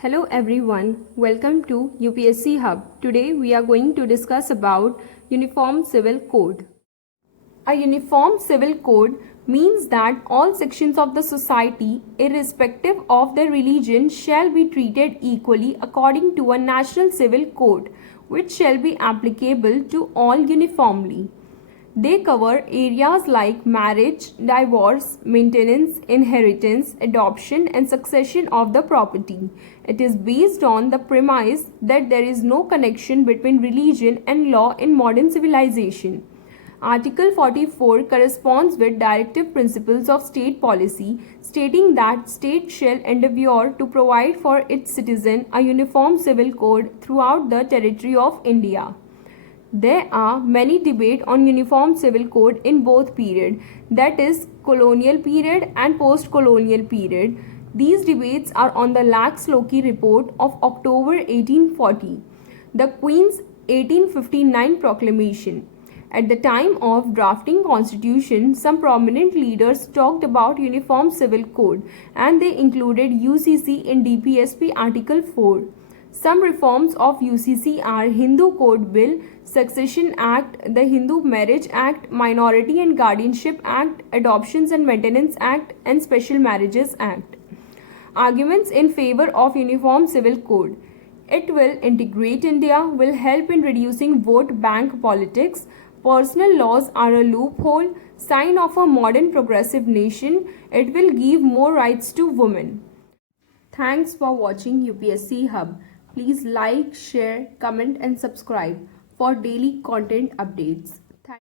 Hello everyone, welcome to UPSC Hub. Today we are going to discuss about Uniform Civil Code. A uniform civil code means that all sections of the society, irrespective of their religion, shall be treated equally according to a national civil code, which shall be applicable to all uniformly. They cover areas like marriage, divorce, maintenance, inheritance, adoption, and succession of the property. It is based on the premise that there is no connection between religion and law in modern civilization. Article 44 corresponds with directive principles of state policy, stating that state shall endeavour to provide for its citizen a uniform civil code throughout the territory of India. There are many debates on uniform civil code in both period, that is colonial period and post-colonial period. These debates are on the Lax-Loki report of October 1840, the Queen's 1859 proclamation. At the time of drafting constitution, some prominent leaders talked about uniform civil code and they included UCC in DPSP Article 4. Some reforms of UCC are Hindu Code Bill, Succession Act, the Hindu Marriage Act, Minority and Guardianship Act, Adoptions and Maintenance Act, and Special Marriages Act. Arguments in favor of Uniform Civil Code. It will integrate India, will help in reducing vote bank politics. Personal laws are a loophole, sign of a modern progressive nation. It will give more rights to women. Thanks for watching UPSC Hub. Please like, share, comment and subscribe for daily content updates.